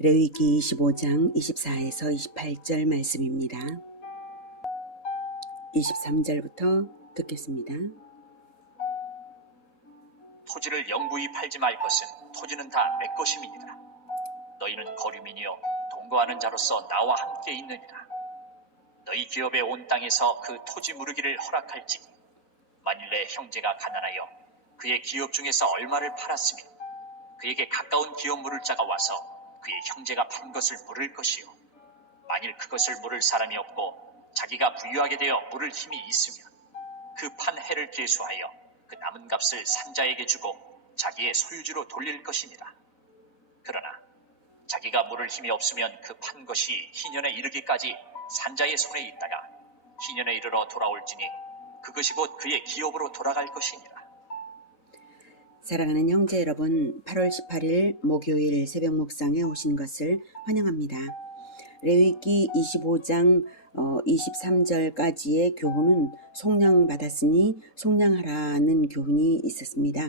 레위기 25장 24에서 28절 말씀입니다. 23절부터 듣겠습니다. 토지를 영구히 팔지 말 것은 토지는 다 내 것임이니라. 너희는 거류민이요 동거하는 자로서 나와 함께 있느니라. 너희 기업의 온 땅에서 그 토지 무르기를 허락할지니 만일 내 형제가 가난하여 그의 기업 중에서 얼마를 팔았으면 그에게 가까운 기업 물을 자가 와서 그의 형제가 판 것을 물을 것이요, 만일 그것을 물을 사람이 없고 자기가 부유하게 되어 물을 힘이 있으면 그 판 해를 계수하여 그 남은 값을 산자에게 주고 자기의 소유주로 돌릴 것이니라. 그러나 자기가 물을 힘이 없으면 그 판 것이 희년에 이르기까지 산자의 손에 있다가 희년에 이르러 돌아올지니 그것이 곧 그의 기업으로 돌아갈 것이니라. 사랑하는 형제 여러분, 8월 18일 목요일 새벽 묵상에 오신 것을 환영합니다. 레위기 25장 23절까지의 교훈은 속량받았으니 속량하라는 교훈이 있었습니다.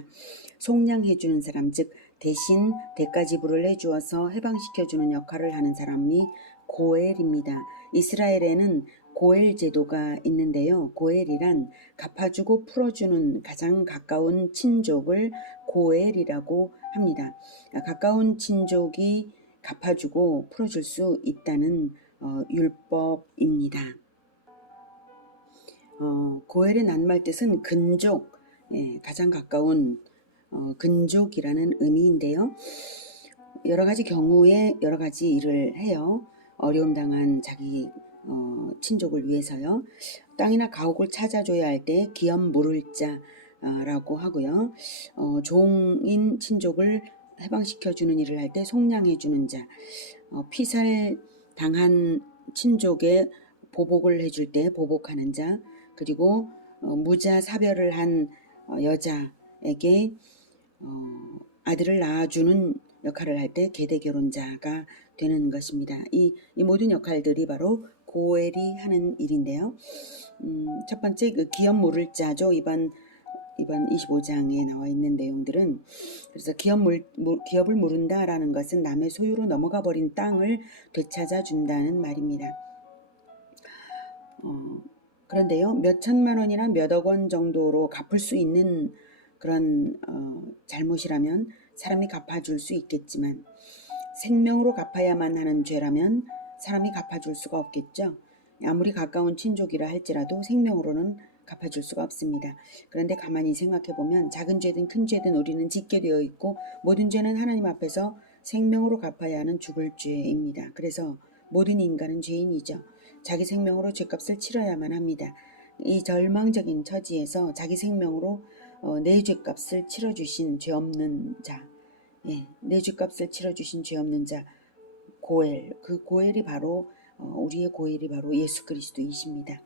속량해주는 사람, 즉 대신 대가지불을 해주어서 해방시켜주는 역할을 하는 사람이 고엘입니다. 이스라엘에는 고엘 제도가 있는데요. 고엘이란 갚아주고 풀어주는 가장 가까운 친족을 고엘이라고 합니다. 가까운 친족이 갚아주고 풀어줄 수 있다는 율법입니다. 고엘의 낱말 뜻은 근족, 가장 가까운 근족이라는 의미인데요. 여러 가지 경우에 여러 가지 일을 해요. 어려움 당한 자기 친족을 위해서요. 땅이나 가옥을 찾아줘야 할 때 기업 물을 자라고 하고요. 종인 친족을 해방시켜주는 일을 할 때 속량해주는 자, 피살 당한 친족에 보복을 해줄 때 보복하는 자, 그리고 무자 사별을 한 여자에게 아들을 낳아주는 역할을 할 때 계대결혼자가 되는 것입니다. 이 모든 역할들이 바로 고엘이 하는 일인데요. 첫 번째 그 기업 물을 자죠. 이번 25장에 나와 있는 내용들은, 그래서 기업을 무른다라는 것은 남의 소유로 넘어가 버린 땅을 되찾아 준다는 말입니다. 그런데요, 몇 천만 원이나 몇억 원 정도로 갚을 수 있는 그런 잘못이라면 사람이 갚아줄 수 있겠지만, 생명으로 갚아야만 하는 죄라면 사람이 갚아줄 수가 없겠죠. 아무리 가까운 친족이라 할지라도 생명으로는 갚아줄 수가 없습니다. 그런데 가만히 생각해보면 작은 죄든 큰 죄든 우리는 짓게 되어 있고 모든 죄는 하나님 앞에서 생명으로 갚아야 하는 죽을 죄입니다. 그래서 모든 인간은 죄인이죠. 자기 생명으로 죄값을 치러야만 합니다. 이 절망적인 처지에서 자기 생명으로 내 죄값을 치러주신 죄 없는 자, 내 죄값을 치러주신 죄 없는 자, 고엘, 그 고엘이 바로 우리의 고엘이 바로 예수 그리스도이십니다.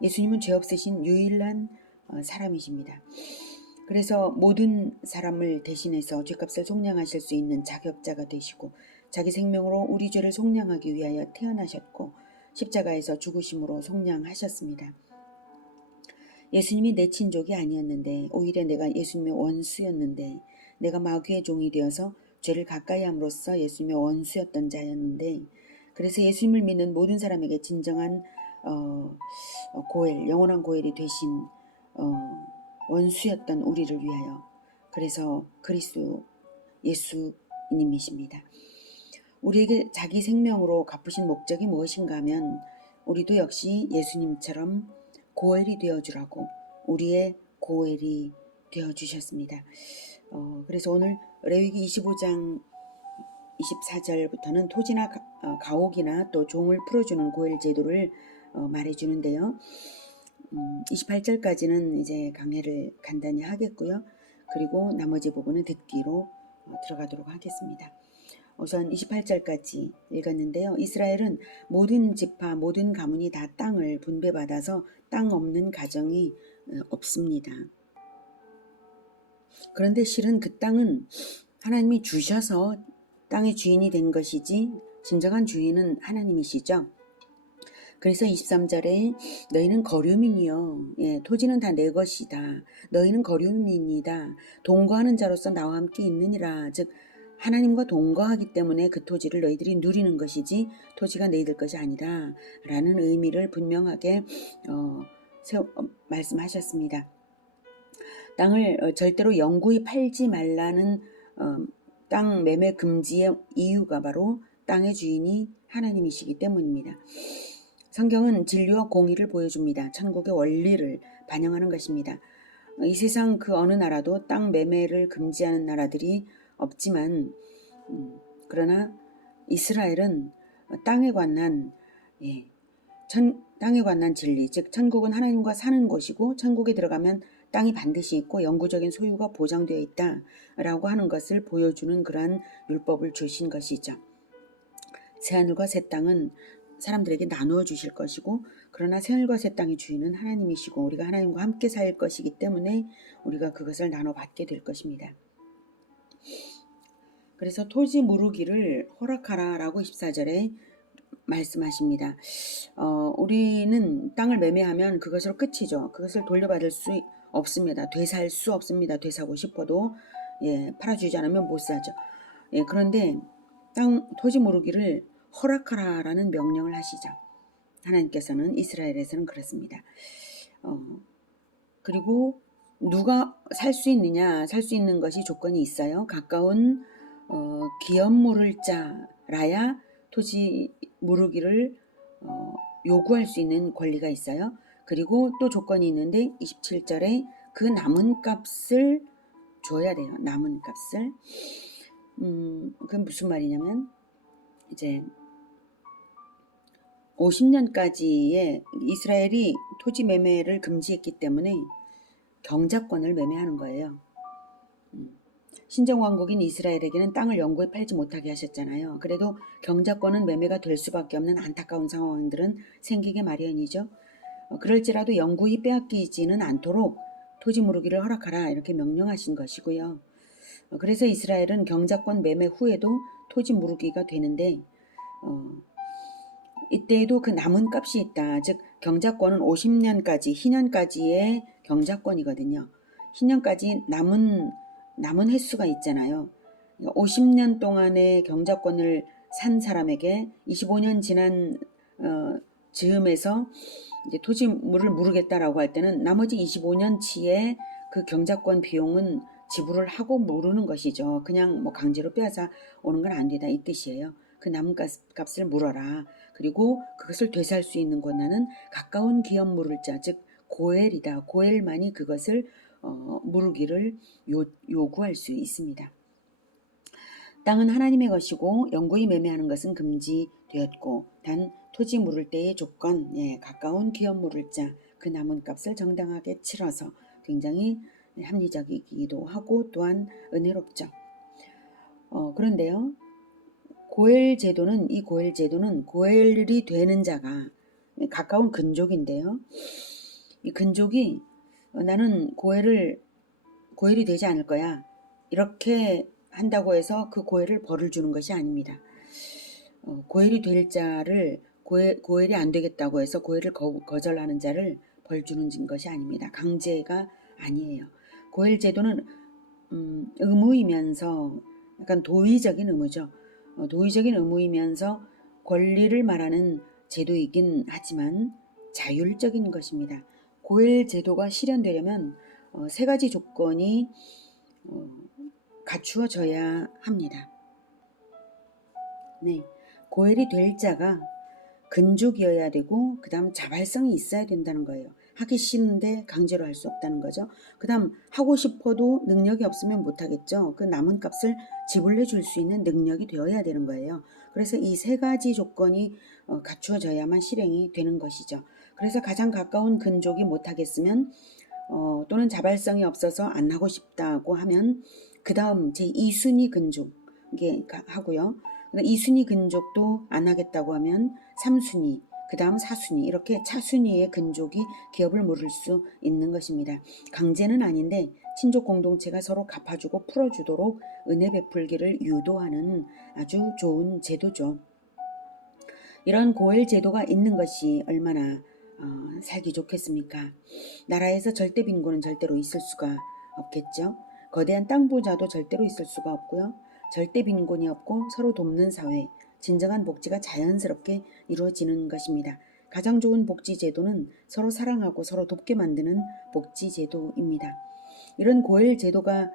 예수님은 죄 없으신 유일한 사람이십니다. 그래서 모든 사람을 대신해서 죄값을 속량하실 수 있는 자격자가 되시고 자기 생명으로 우리 죄를 속량하기 위하여 태어나셨고 십자가에서 죽으심으로 속량하셨습니다. 예수님이 내 친족이 아니었는데 오히려 내가 예수님의 원수였는데, 내가 마귀의 종이 되어서 죄를 가까이 함으로써 예수님의 원수였던 자였는데, 그래서 예수님을 믿는 모든 사람에게 진정한 고엘, 영원한 고엘이 되신 원수였던 우리를 위하여, 그래서 그리스도 예수님이십니다. 우리에게 자기 생명으로 갚으신 목적이 무엇인가 하면 우리도 역시 예수님처럼 고엘이 되어주라고 우리의 고엘이 되어주셨습니다. 그래서 오늘 레위기 25장 24절부터는 토지나 가옥이나 또 종을 풀어주는 고엘 제도를 말해주는데요. 28절까지는 이제 강해를 간단히 하겠고요. 그리고 나머지 부분은 듣기로 들어가도록 하겠습니다. 우선 28절까지 읽었는데요. 이스라엘은 모든 지파, 모든 가문이 다 땅을 분배받아서 땅 없는 가정이 없습니다. 그런데 실은 그 땅은 하나님이 주셔서 땅의 주인이 된 것이지 진정한 주인은 하나님이시죠. 그래서 23절에 너희는 거류민이요, 토지는 다 내 것이다. 너희는 거류민이다. 동거하는 자로서 나와 함께 있느니라. 즉 하나님과 동거하기 때문에 그 토지를 너희들이 누리는 것이지 토지가 너희들 것이 아니다 라는 의미를 분명하게 말씀하셨습니다. 땅을 절대로 영구히 팔지 말라는 땅 매매 금지의 이유가 바로 땅의 주인이 하나님이시기 때문입니다. 성경은 진리와 공의를 보여줍니다. 천국의 원리를 반영하는 것입니다. 이 세상 그 어느 나라도 땅 매매를 금지하는 나라들이 없지만 그러나 이스라엘은 땅에 관한 땅에 관한 진리, 즉 천국은 하나님과 사는 곳이고 천국에 들어가면 땅이 반드시 있고 영구적인 소유가 보장되어 있다라고 하는 것을 보여주는 그러한 율법을 주신 것이죠. 새하늘과 새 땅은 사람들에게 나누어 주실 것이고 그러나 새하늘과 새 땅의 주인은 하나님이시고 우리가 하나님과 함께 살 것이기 때문에 우리가 그것을 나눠 받게 될 것입니다. 그래서 토지 무르기를 허락하라라고 14절에 말씀하십니다. 우리는 땅을 매매하면 그것으로 끝이죠. 그것을 돌려받을 수 없습니다. 되살 수 없습니다. 되사고 싶어도 팔아주지 않으면 못 사죠. 그런데 토지 무르기를 허락하라라는 명령을 하시죠. 하나님께서는 이스라엘에서는 그렇습니다. 그리고 누가 살 수 있느냐? 살 수 있는 것이 조건이 있어요. 가까운 기업 물을 자라야 토지 무르기를 요구할 수 있는 권리가 있어요. 그리고 또 조건이 있는데 27절에 그 남은 값을 줘야 돼요. 남은 값을. 그건 무슨 말이냐면 이제 50년까지의 이스라엘이 토지 매매를 금지했기 때문에 경작권을 매매하는 거예요. 신정왕국인 이스라엘에게는 땅을 영구히 팔지 못하게 하셨잖아요. 그래도 경작권은 매매가 될 수밖에 없는 안타까운 상황들은 생기게 마련이죠. 그럴지라도 영구히 빼앗기지는 않도록 토지 무르기를 허락하라 이렇게 명령하신 것이고요. 그래서 이스라엘은 경작권 매매 후에도 토지 무르기가 되는데 이때에도 그 남은 값이 있다. 즉 경작권은 50년까지 희년까지의 경작권이거든요. 희년까지 남은 횟수가 있잖아요. 50년 동안의 경작권을 산 사람에게 25년 지난 즈음에서 이제 토지물을 무르겠다라고 할 때는 나머지 25년치의 그 경작권 비용은 지불을 하고 무르는 것이죠. 그냥 뭐 강제로 빼앗아 오는 건 안 되다 이 뜻이에요. 그 남은 값을 물어라. 그리고 그것을 되살 수 있는 권한은 가까운 기업 물을 자, 즉 고엘이다. 고엘만이 그것을 무르기를 요구할 수 있습니다. 땅은 하나님의 것이고 영구히 매매하는 것은 금지되었고 단 토지 물을 때의 조건, 가까운 기업 물을 자, 그 남은 값을 정당하게 치러서 굉장히 합리적이기도 하고 또한 은혜롭죠. 그런데요. 고엘 제도는 고엘이 되는 자가 가까운 근족인데요. 이 근족이 나는 고엘이 되지 않을 거야. 이렇게 한다고 해서 그 고엘을 벌을 주는 것이 아닙니다. 고엘이 될 자를 고엘이 안 되겠다고 해서 고엘을 거절하는 자를 벌 주는 것이 아닙니다. 강제가 아니에요. 고엘 제도는 의무이면서 약간 도의적인 의무죠. 도의적인 의무이면서 권리를 말하는 제도이긴 하지만 자율적인 것입니다. 고엘 제도가 실현되려면 세 가지 조건이 갖추어져야 합니다. 고엘이 될 자가 근족이어야 되고 그 다음 자발성이 있어야 된다는 거예요. 하기 싫은데 강제로 할 수 없다는 거죠. 그 다음 하고 싶어도 능력이 없으면 못하겠죠. 그 남은 값을 지불해 줄 수 있는 능력이 되어야 되는 거예요. 그래서 이 세 가지 조건이 갖추어져야만 실행이 되는 것이죠. 그래서 가장 가까운 근족이 못하겠으면 또는 자발성이 없어서 안 하고 싶다고 하면 그 다음 제2순위 근족이 하고요. 2순위 근족도 안 하겠다고 하면 3순위, 그 다음 4순위 이렇게 차순위의 근족이 기업을 물을 수 있는 것입니다. 강제는 아닌데 친족 공동체가 서로 갚아주고 풀어주도록 은혜 베풀기를 유도하는 아주 좋은 제도죠. 이런 고엘 제도가 있는 것이 얼마나 살기 좋겠습니까? 나라에서 절대 빈곤은 절대로 있을 수가 없겠죠. 거대한 땅 부자도 절대로 있을 수가 없고요. 절대 빈곤이 없고 서로 돕는 사회, 진정한 복지가 자연스럽게 이루어지는 것입니다. 가장 좋은 복지 제도는 서로 사랑하고 서로 돕게 만드는 복지 제도입니다. 이런 고엘 제도가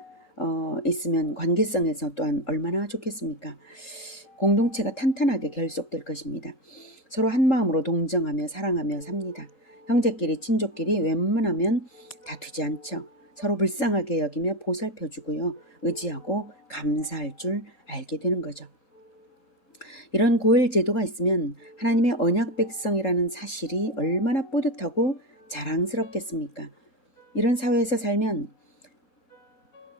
있으면 관계성에서 또한 얼마나 좋겠습니까? 공동체가 탄탄하게 결속될 것입니다. 서로 한 마음으로 동정하며 사랑하며 삽니다. 형제끼리 친족끼리 웬만하면 다투지 않죠. 서로 불쌍하게 여기며 보살펴주고요. 의지하고 감사할 줄 알게 되는 거죠. 이런 고엘 제도가 있으면 하나님의 언약 백성이라는 사실이 얼마나 뿌듯하고 자랑스럽겠습니까? 이런 사회에서 살면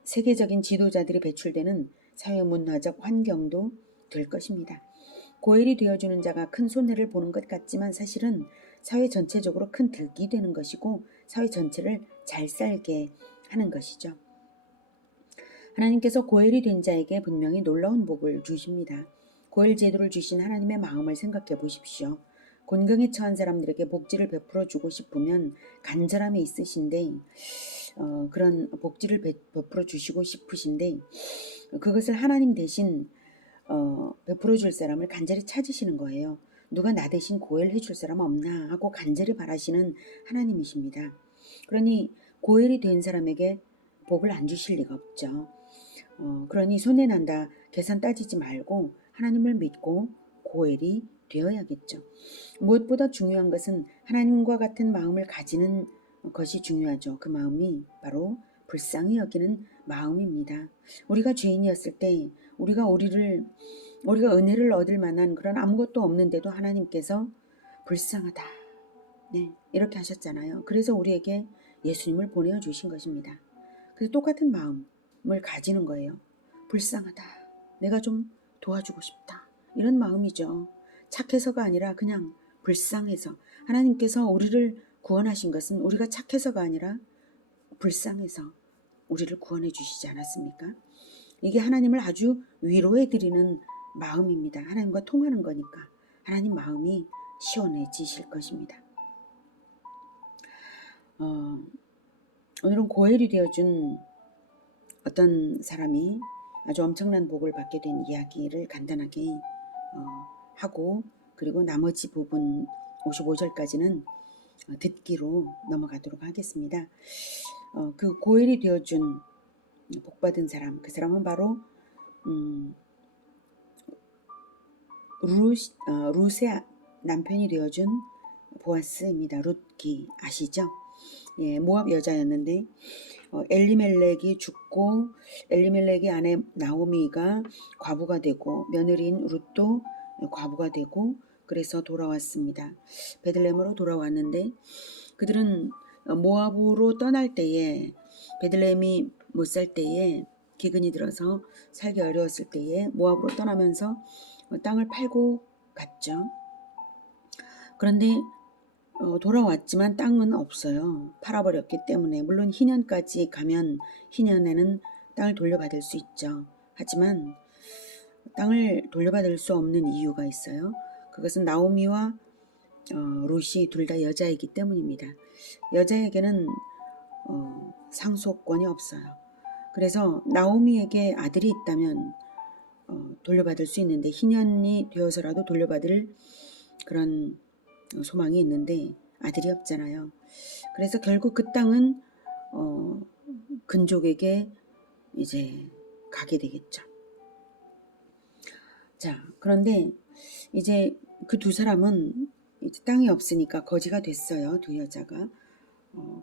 세계적인 지도자들이 배출되는 사회 문화적 환경도 될 것입니다. 고엘이 되어주는 자가 큰 손해를 보는 것 같지만 사실은 사회 전체적으로 큰 득이 되는 것이고 사회 전체를 잘 살게 하는 것이죠. 하나님께서 고엘이 된 자에게 분명히 놀라운 복을 주십니다. 고엘 제도를 주신 하나님의 마음을 생각해 보십시오. 곤경에 처한 사람들에게 복지를 베풀어 주고 싶으면 간절함이 있으신데 그런 복지를 베풀어 주시고 싶으신데 그것을 하나님 대신 베풀어 줄 사람을 간절히 찾으시는 거예요. 누가 나 대신 고엘 해줄 사람 없나 하고 간절히 바라시는 하나님이십니다. 그러니 고엘이 된 사람에게 복을 안 주실 리가 없죠. 그러니 손해난다 계산 따지지 말고 하나님을 믿고 고엘이 되어야겠죠. 무엇보다 중요한 것은 하나님과 같은 마음을 가지는 것이 중요하죠. 그 마음이 바로 불쌍히 여기는 마음입니다. 우리가 죄인이었을 때 우리가 은혜를 얻을 만한 그런 아무것도 없는데도 하나님께서 불쌍하다. 네, 이렇게 하셨잖아요. 그래서 우리에게 예수님을 보내어 주신 것입니다. 그래서 똑같은 마음을 가지는 거예요. 불쌍하다. 내가 좀 도와주고 싶다. 이런 마음이죠. 착해서가 아니라 그냥 불쌍해서. 하나님께서 우리를 구원하신 것은 우리가 착해서가 아니라 불쌍해서 우리를 구원해 주시지 않았습니까? 이게 하나님을 아주 위로해 드리는 마음입니다. 하나님과 통하는 거니까 하나님 마음이 시원해지실 것입니다. 오늘은 고엘이 되어준 어떤 사람이 아주 엄청난 복을 받게 된 이야기를 간단하게 하고 그리고 나머지 부분 55절까지는 듣기로 넘어가도록 하겠습니다. 그 고엘이 되어준 복받은 사람, 그 사람은 바로 룻의 남편이 되어준 보아스입니다. 룻기 아시죠? 예, 모압 여자였는데 엘리멜렉이 죽고 엘리멜렉의 아내 나오미가 과부가 되고 며느리인 룻도 과부가 되고 그래서 돌아왔습니다. 베들레헴으로 돌아왔는데 그들은 모압으로 떠날 때에 베들레헴이 못 살 때에 기근이 들어서 살기 어려웠을 때에 모압으로 떠나면서 땅을 팔고 갔죠. 그런데 돌아왔지만 땅은 없어요. 팔아버렸기 때문에. 물론 희년까지 가면 희년에는 땅을 돌려받을 수 있죠. 하지만 땅을 돌려받을 수 없는 이유가 있어요. 그것은 나오미와 룻이 둘 다 여자이기 때문입니다. 여자에게는 상속권이 없어요. 그래서 나오미에게 아들이 있다면 돌려받을 수 있는데 희년이 되어서라도 돌려받을 그런 소망이 있는데 아들이 없잖아요. 그래서 결국 그 땅은 근족에게 이제 가게 되겠죠. 자, 그런데 이제 그 두 사람은 이제 땅이 없으니까 거지가 됐어요. 두 여자가.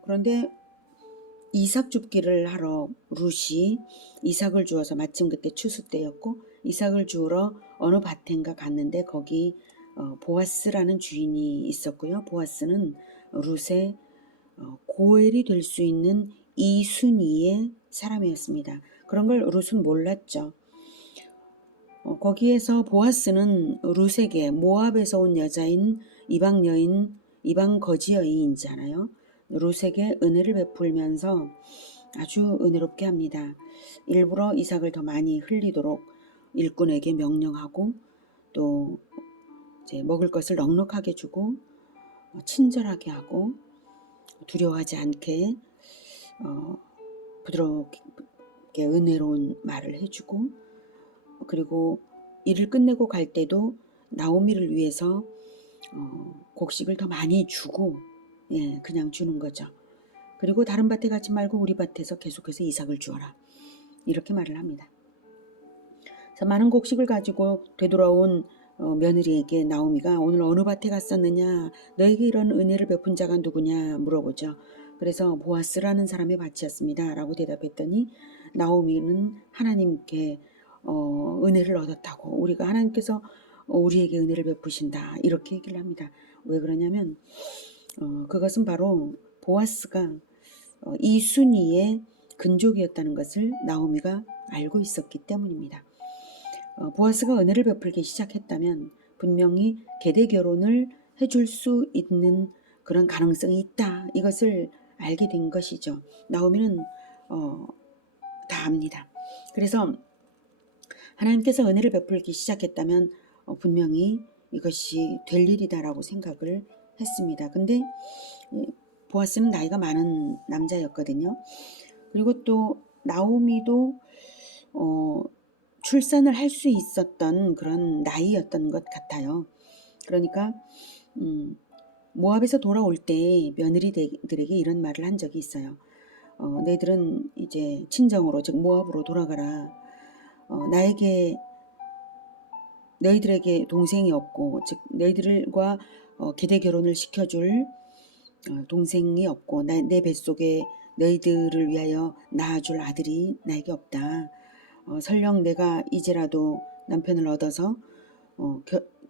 그런데 이삭 줍기를 하러 룻이 이삭을 주어서 마침 그때 추수 때였고 이삭을 주우러 어느 밭인가 갔는데 거기 보아스라는 주인이 있었고요. 보아스는 룻의 고엘이 될 수 있는 2순위의 사람이었습니다. 그런 걸 룻은 몰랐죠. 거기에서 보아스는 룻에게 모압에서 온 여자인 이방 여인, 이방 거지 여인이잖아요. 룻에게 은혜를 베풀면서 아주 은혜롭게 합니다. 일부러 이삭을 더 많이 흘리도록 일꾼에게 명령하고 또 이제 먹을 것을 넉넉하게 주고 친절하게 하고 두려워하지 않게 부드럽게 은혜로운 말을 해주고 그리고 일을 끝내고 갈 때도 나오미를 위해서 곡식을 더 많이 주고 그냥 주는 거죠. 그리고 다른 밭에 가지 말고 우리 밭에서 계속해서 이삭을 주어라. 이렇게 말을 합니다. 그래서 많은 곡식을 가지고 되돌아온 며느리에게 나오미가 오늘 어느 밭에 갔었느냐, 너에게 이런 은혜를 베푼 자가 누구냐 물어보죠. 그래서 보아스라는 사람의 밭이었습니다 라고 대답했더니 나오미는 하나님께 은혜를 얻었다고, 우리가 하나님께서 우리에게 은혜를 베푸신다 이렇게 얘기를 합니다. 왜 그러냐면 그것은 바로 보아스가 이순이의 근족이었다는 것을 나오미가 알고 있었기 때문입니다. 보아스가 은혜를 베풀기 시작했다면 분명히 계대 결혼을 해줄 수 있는 그런 가능성이 있다, 이것을 알게 된 것이죠. 나오미는 다 압니다. 그래서 하나님께서 은혜를 베풀기 시작했다면 분명히 이것이 될 일이다라고 생각을 했습니다. 근데 보아스는 나이가 많은 남자였거든요. 그리고 또 나오미도 출산을 할 수 있었던 그런 나이였던 것 같아요. 그러니까 모압에서 돌아올 때 며느리들에게 이런 말을 한 적이 있어요. 너희들은 이제 친정으로, 즉 모압으로 돌아가라. 너희들에게 동생이 없고, 즉 너희들과 계대 결혼을 시켜줄 동생이 없고, 내 뱃속에 너희들을 위하여 낳아줄 아들이 나에게 없다. 설령 내가 이제라도 남편을 얻어서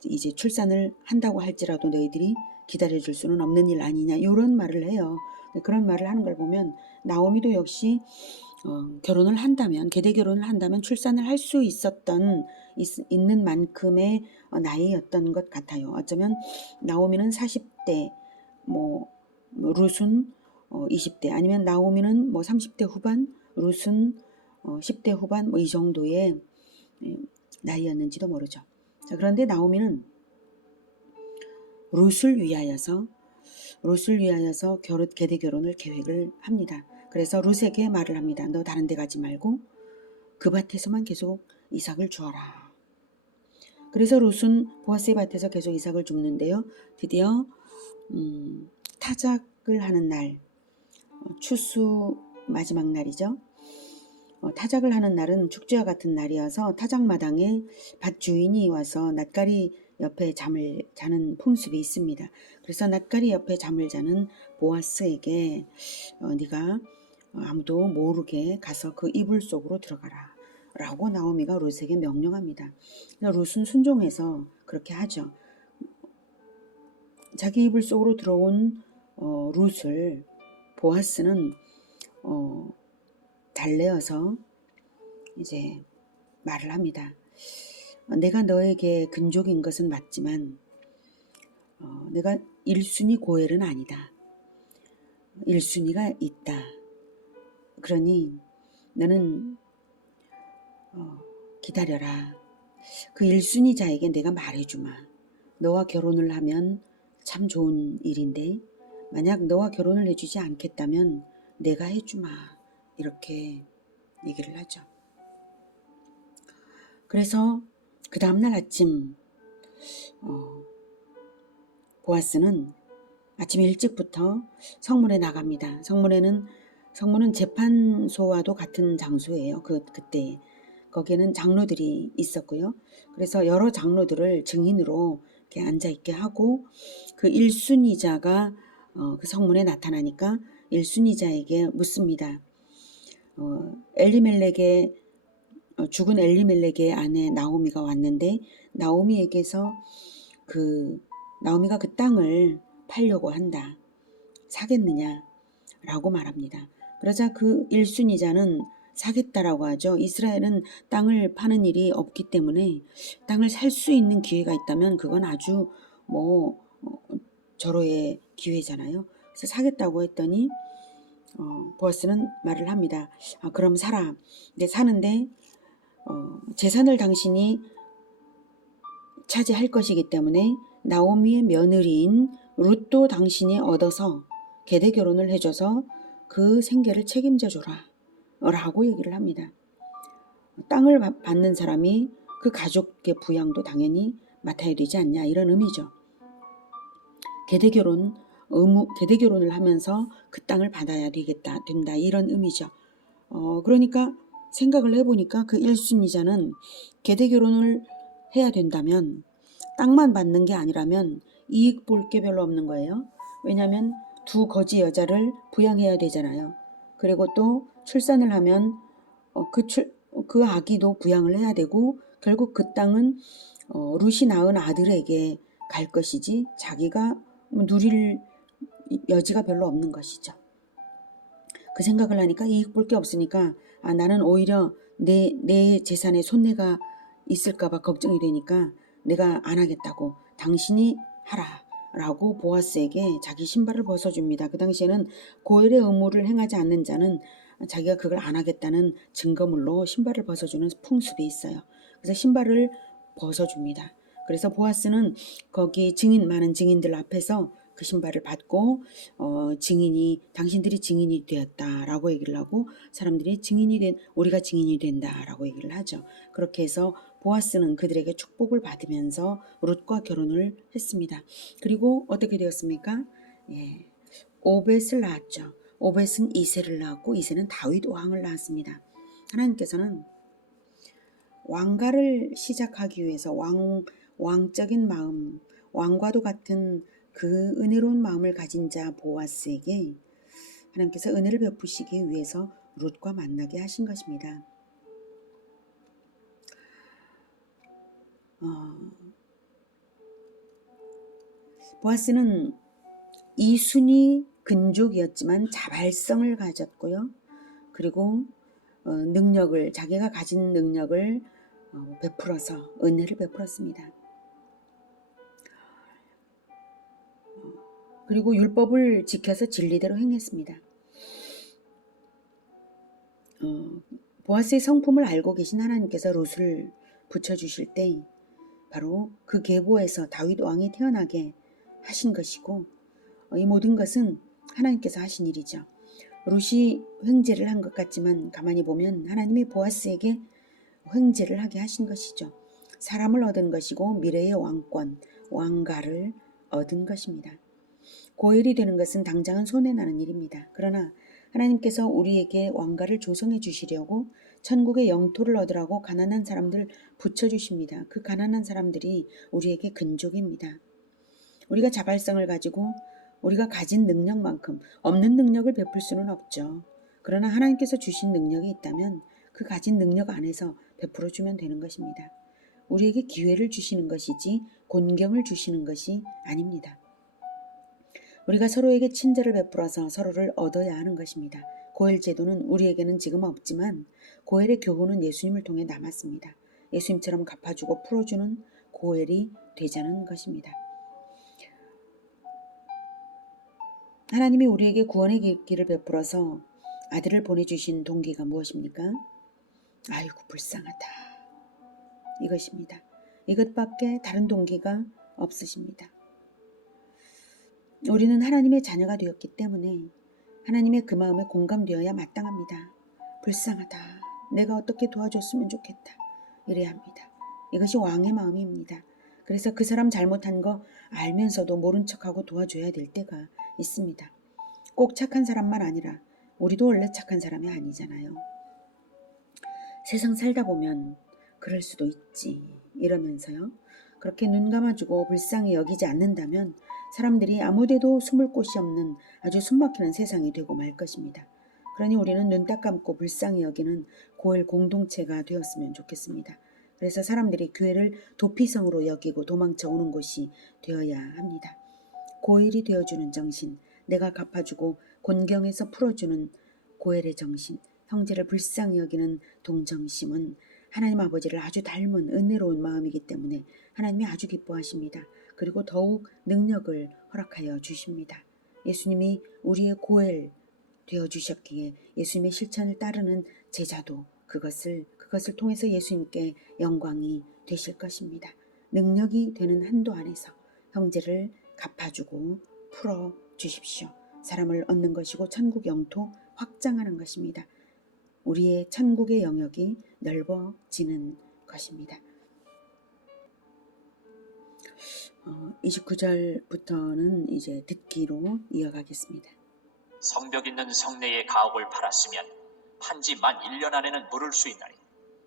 이제 출산을 한다고 할지라도 너희들이 기다려줄 수는 없는 일 아니냐, 이런 말을 해요. 그런 말을 하는 걸 보면 나오미도 역시 결혼을 한다면, 계대 결혼을 한다면 출산을 할 수 있는 만큼의 나이였던 것 같아요. 어쩌면 나오미는 40대, 룻은 20대, 아니면 나오미는 30대 후반, 룻은 10대 후반, 이 정도의 나이였는지도 모르죠. 자, 그런데 나오미는 룻을 위하여서 계대 결혼을 계획을 합니다. 그래서 룻에게 말을 합니다. 너 다른 데 가지 말고 그 밭에서만 계속 이삭을 주어라. 그래서 룻은 보아스의 밭에서 계속 이삭을 줍는데요. 드디어 타작을 하는 날, 추수 마지막 날이죠. 타작을 하는 날은 축제와 같은 날이어서 타작마당에 밭 주인이 와서 낫가리 옆에 잠을 자는 풍습이 있습니다. 그래서 낫가리 옆에 잠을 자는 보아스에게 네가 아무도 모르게 가서 그 이불 속으로 들어가라 라고 나오미가 룻에게 명령합니다. 룻은 순종해서 그렇게 하죠. 자기 이불 속으로 들어온 룻을 보아스는 달래어서 이제 말을 합니다. 내가 너에게 근족인 것은 맞지만 내가 1순위 고엘은 아니다. 1순위가 있다. 그러니 너는 기다려라. 그 1순위자에게 내가 말해주마. 너와 결혼을 하면 참 좋은 일인데 만약 너와 결혼을 해주지 않겠다면 내가 해주마. 이렇게 얘기를 하죠. 그래서 그 다음날 아침 보아스는 아침 일찍부터 성문에 나갑니다. 성문은 재판소와도 같은 장소예요. 그때 거기에는 장로들이 있었고요. 그래서 여러 장로들을 증인으로 이렇게 앉아있게 하고 그 1순위자가 그 성문에 나타나니까 1순위자에게 묻습니다. 죽은 엘리멜렉의 아내 나오미가 왔는데 나오미에게서 나오미가 그 땅을 팔려고 한다. 사겠느냐? 라고 말합니다. 그러자 그 1순위자는 사겠다라고 하죠. 이스라엘은 땅을 파는 일이 없기 때문에 땅을 살 수 있는 기회가 있다면 그건 아주 절호의 기회잖아요. 그래서 사겠다고 했더니 보아스는 말을 합니다. 그럼 사라. 근데 사는데 재산을 당신이 차지할 것이기 때문에 나오미의 며느리인 룻도 당신이 얻어서 계대 결혼을 해줘서 그 생계를 책임져 줘라 라고 얘기를 합니다. 땅을 받는 사람이 그 가족의 부양도 당연히 맡아야 되지 않냐, 이런 의미죠. 계대결혼을 하면서 그 땅을 받아야 된다, 이런 의미죠. 그러니까 생각을 해보니까 그 1순위자는 계대결혼을 해야 된다면 땅만 받는 게 아니라면 이익 볼 게 별로 없는 거예요. 왜냐하면 두 거지 여자를 부양해야 되잖아요. 그리고 또 출산을 하면 그 아기도 부양을 해야 되고, 결국 그 땅은 룻이 낳은 아들에게 갈 것이지 자기가 누릴 여지가 별로 없는 것이죠. 그 생각을 하니까 이익 볼 게 없으니까 나는 오히려 내 재산에 손해가 있을까 봐 걱정이 되니까 내가 안 하겠다고, 당신이 하라 라고 보아스에게 자기 신발을 벗어줍니다. 그 당시에는 고엘의 의무를 행하지 않는 자는 자기가 그걸 안 하겠다는 증거물로 신발을 벗어주는 풍습이 있어요. 그래서 신발을 벗어줍니다. 그래서 보아스는 거기 많은 증인들 앞에서 그 신발을 받고 당신들이 증인이 되었다라고 얘기를 하고, 사람들이 우리가 증인이 된다라고 얘기를 하죠. 그렇게 해서 보아스는 그들에게 축복을 받으면서 룻과 결혼을 했습니다. 그리고 어떻게 되었습니까? 오벳을 낳았죠. 오벳은 이새를 낳았고, 이새는 다윗 왕을 낳았습니다. 하나님께서는 왕가를 시작하기 위해서 왕적인 마음, 왕과도 같은 그 은혜로운 마음을 가진 자 보아스에게 하나님께서 은혜를 베푸시기 위해서 룻과 만나게 하신 것입니다. 보아스는 이순위 근족이었지만 자발성을 가졌고요. 그리고 자기가 가진 능력을 베풀어서 은혜를 베풀었습니다. 그리고 율법을 지켜서 진리대로 행했습니다. 보아스의 성품을 알고 계신 하나님께서 룻을 붙여주실 때 바로 그 계보에서 다윗 왕이 태어나게 하신 것이고, 이 모든 것은 하나님께서 하신 일이죠. 룻이 횡재를 한 것 같지만 가만히 보면 하나님이 보아스에게 횡재를 하게 하신 것이죠. 사람을 얻은 것이고 미래의 왕가를 얻은 것입니다. 고엘이 되는 것은 당장은 손해나는 일입니다. 그러나 하나님께서 우리에게 왕가를 조성해 주시려고 천국의 영토를 얻으라고 가난한 사람들 붙여주십니다. 그 가난한 사람들이 우리에게 근족입니다. 우리가 자발성을 가지고 우리가 가진 능력만큼 없는 능력을 베풀 수는 없죠. 그러나 하나님께서 주신 능력이 있다면 그 가진 능력 안에서 베풀어 주면 되는 것입니다. 우리에게 기회를 주시는 것이지 곤경을 주시는 것이 아닙니다. 우리가 서로에게 친절을 베풀어서 서로를 얻어야 하는 것입니다. 고엘 제도는 우리에게는 지금 없지만 고엘의 교훈은 예수님을 통해 남았습니다. 예수님처럼 갚아주고 풀어주는 고엘이 되자는 것입니다. 하나님이 우리에게 구원의 길을 베풀어서 아들을 보내주신 동기가 무엇입니까? 아이고 불쌍하다, 이것입니다. 이것밖에 다른 동기가 없으십니다. 우리는 하나님의 자녀가 되었기 때문에 하나님의 그 마음에 공감되어야 마땅합니다. 불쌍하다, 내가 어떻게 도와줬으면 좋겠다, 이래야 합니다. 이것이 왕의 마음입니다. 그래서 그 사람 잘못한 거 알면서도 모른 척하고 도와줘야 될 때가 있습니다. 꼭 착한 사람만 아니라 우리도 원래 착한 사람이 아니잖아요. 세상 살다 보면 그럴 수도 있지 이러면서요, 그렇게 눈 감아주고 불쌍히 여기지 않는다면 사람들이 아무데도 숨을 곳이 없는 아주 숨막히는 세상이 되고 말 것입니다. 그러니 우리는 눈 딱 감고 불쌍히 여기는 고엘 공동체가 되었으면 좋겠습니다. 그래서 사람들이 교회를 도피성으로 여기고 도망쳐 오는 곳이 되어야 합니다. 고엘이 되어주는 정신, 내가 갚아주고 곤경에서 풀어주는 고엘의 정신, 형제를 불쌍히 여기는 동정심은 하나님 아버지를 아주 닮은 은혜로운 마음이기 때문에 하나님이 아주 기뻐하십니다. 그리고 더욱 능력을 허락하여 주십니다. 예수님이 우리의 고엘 되어주셨기에 예수님의 실천을 따르는 제자도 그것을 통해서 예수님께 영광이 되실 것입니다. 능력이 되는 한도 안에서 형제를 갚아주고 풀어주십시오. 사람을 얻는 것이고 천국 영토 확장하는 것입니다. 우리의 천국의 영역이 넓어지는 것입니다. 29절부터는 이제 듣기로 이어가겠습니다. 성벽 있는 성내에 가옥을 팔았으면 판지 만 1년 안에는 물을 수 있나니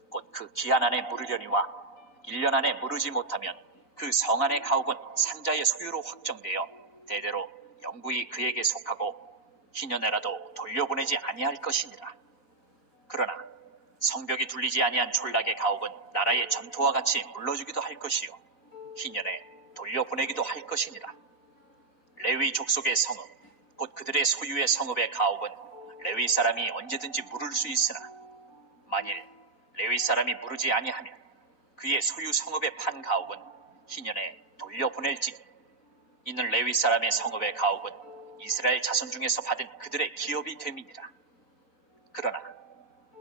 곧 그 기한 안에 물으려니와 1년 안에 물으지 못하면 그 성 안의 가옥은 산자의 소유로 확정되어 대대로 영구히 그에게 속하고 희년에라도 돌려보내지 아니할 것이니라. 그러나 성벽이 둘리지 아니한 촌락의 가옥은 나라의 전토와 같이 물러주기도 할 것이요 희년에 돌려보내기도 할 것이니라. 레위 족속의 성읍 곧 그들의 소유의 성읍의 가옥은 레위 사람이 언제든지 물을 수 있으나 만일 레위 사람이 물으지 아니하면 그의 소유 성읍의 판 가옥은 희년에 돌려보낼지니 이는 레위 사람의 성읍의 가옥은 이스라엘 자손 중에서 받은 그들의 기업이 됨이니라. 그러나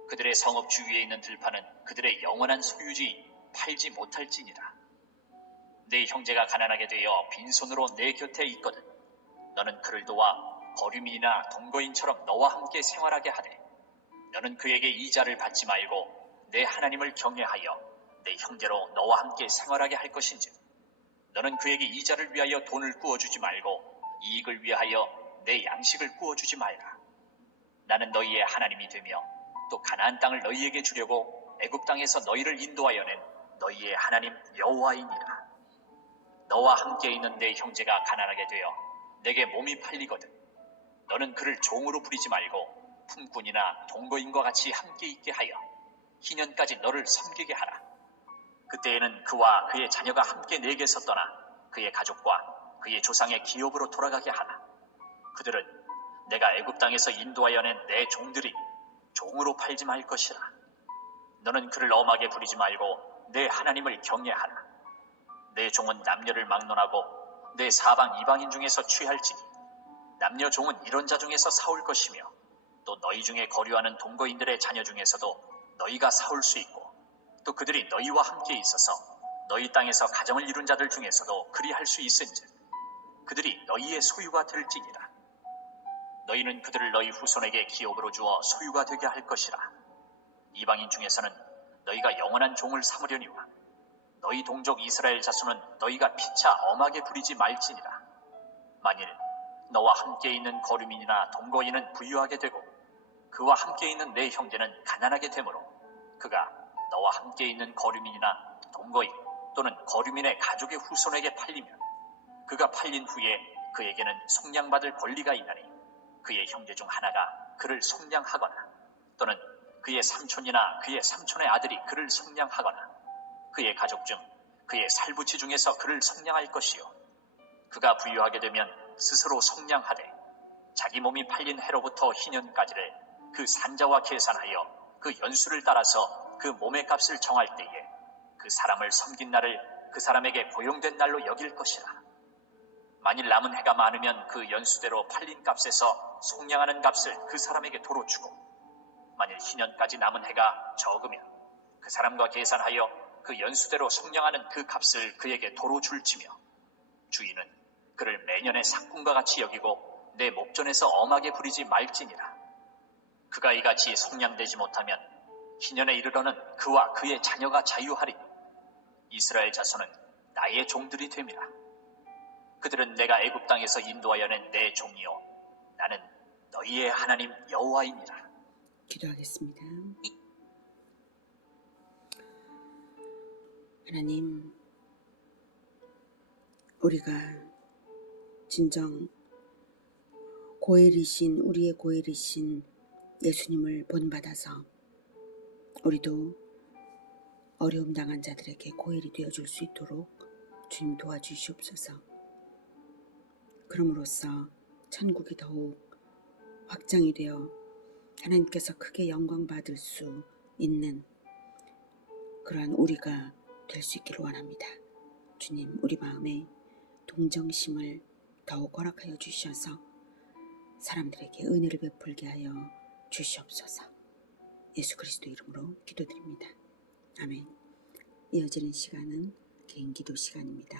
그들의 성읍 주위에 있는 들판은 그들의 영원한 소유지 팔지 못할지니라. 내 형제가 가난하게 되어 빈손으로 내 곁에 있거든 너는 그를 도와 거류민이나 동거인처럼 너와 함께 생활하게 하되 너는 그에게 이자를 받지 말고 내 하나님을 경외하여 내 형제로 너와 함께 생활하게 할 것인즉 너는 그에게 이자를 위하여 돈을 구워주지 말고 이익을 위하여 내 양식을 구워주지 말라. 나는 너희의 하나님이 되며 또 가나안 땅을 너희에게 주려고 애굽 땅에서 너희를 인도하여 낸 너희의 하나님 여호와이니라. 너와 함께 있는 내 형제가 가난하게 되어 내게 몸이 팔리거든 너는 그를 종으로 부리지 말고 품꾼이나 동거인과 같이 함께 있게 하여 희년까지 너를 섬기게 하라. 그때에는 그와 그의 자녀가 함께 내게서 떠나 그의 가족과 그의 조상의 기업으로 돌아가게 하라. 그들은 내가 애굽 땅에서 인도하여 낸 내 종들이 종으로 팔지 말 것이라. 너는 그를 엄하게 부리지 말고 내 하나님을 경외하라. 내 종은 남녀를 막론하고 내 사방 이방인 중에서 취할지니 남녀 종은 이런 자 중에서 사올 것이며 또 너희 중에 거류하는 동거인들의 자녀 중에서도 너희가 사올 수 있고 또 그들이 너희와 함께 있어서 너희 땅에서 가정을 이룬 자들 중에서도 그리할 수 있은즉 그들이 너희의 소유가 될지니라. 너희는 그들을 너희 후손에게 기업으로 주어 소유가 되게 할 것이라. 이방인 중에서는 너희가 영원한 종을 삼으려니와 너희 동족 이스라엘 자손은 너희가 피차 엄하게 부리지 말지니라. 만일 너와 함께 있는 거류민이나 동거인은 부유하게 되고 그와 함께 있는 내 형제는 가난하게 되므로 그가 너와 함께 있는 거류민이나 동거인 또는 거류민의 가족의 후손에게 팔리면 그가 팔린 후에 그에게는 속량받을 권리가 있나니 그의 형제 중 하나가 그를 속량하거나 또는 그의 삼촌이나 그의 삼촌의 아들이 그를 속량하거나 그의 가족 중 그의 살부치 중에서 그를 속량할 것이요 그가 부유하게 되면 스스로 속량하되 자기 몸이 팔린 해로부터 희년까지를 그 산자와 계산하여 그 연수를 따라서 그 몸의 값을 정할 때에 그 사람을 섬긴 날을 그 사람에게 고용된 날로 여길 것이라. 만일 남은 해가 많으면 그 연수대로 팔린 값에서 속량하는 값을 그 사람에게 도로 주고 만일 희년까지 남은 해가 적으면 그 사람과 계산하여 그 연수대로 속량하는 그 값을 그에게 도로 줄지며 주인은 그를 매년의 삭군과 같이 여기고 내 목전에서 엄하게 부리지 말지니라. 그가 이같이 속량되지 못하면 희년에 이르러는 그와 그의 자녀가 자유하리니 이스라엘 자손은 나의 종들이 됨이라. 그들은 내가 애굽 땅에서 인도하여 낸 내 종이요 나는 너희의 하나님 여호와이니라. 기도하겠습니다. 하나님, 우리가 진정 고엘이신 우리의 고엘이신 예수님을 본받아서 우리도 어려움 당한 자들에게 고엘이 되어줄 수 있도록 주님 도와주시옵소서. 그럼으로써 천국이 더욱 확장이 되어 하나님께서 크게 영광 받을 수 있는 그러한 우리가 될 수 있기를 원합니다. 주님, 우리 마음에 동정심을 더욱 허락하여 주셔서 사람들에게 은혜를 베풀게 하여 주시옵소서. 예수 그리스도 이름으로 기도드립니다. 아멘. 이어지는 시간은 개인 기도 시간입니다.